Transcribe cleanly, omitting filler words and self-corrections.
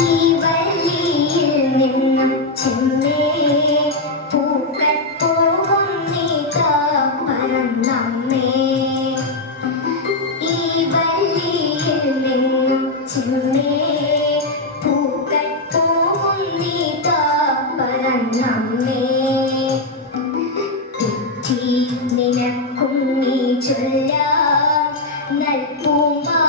ഈ വള്ളിയിൽ നിന്നും ചെന്നേ പൂക്കൾ പോകും നീതാ പറന്നമ്മേ. ഈ വള്ളിയിൽ നിന്നും ചെന്നേ പൂക്കൾ പോകും നീതാ പറന്നമ്മേ. നിനക്കും നീ ചൊല്ലാം നൽപൂമാ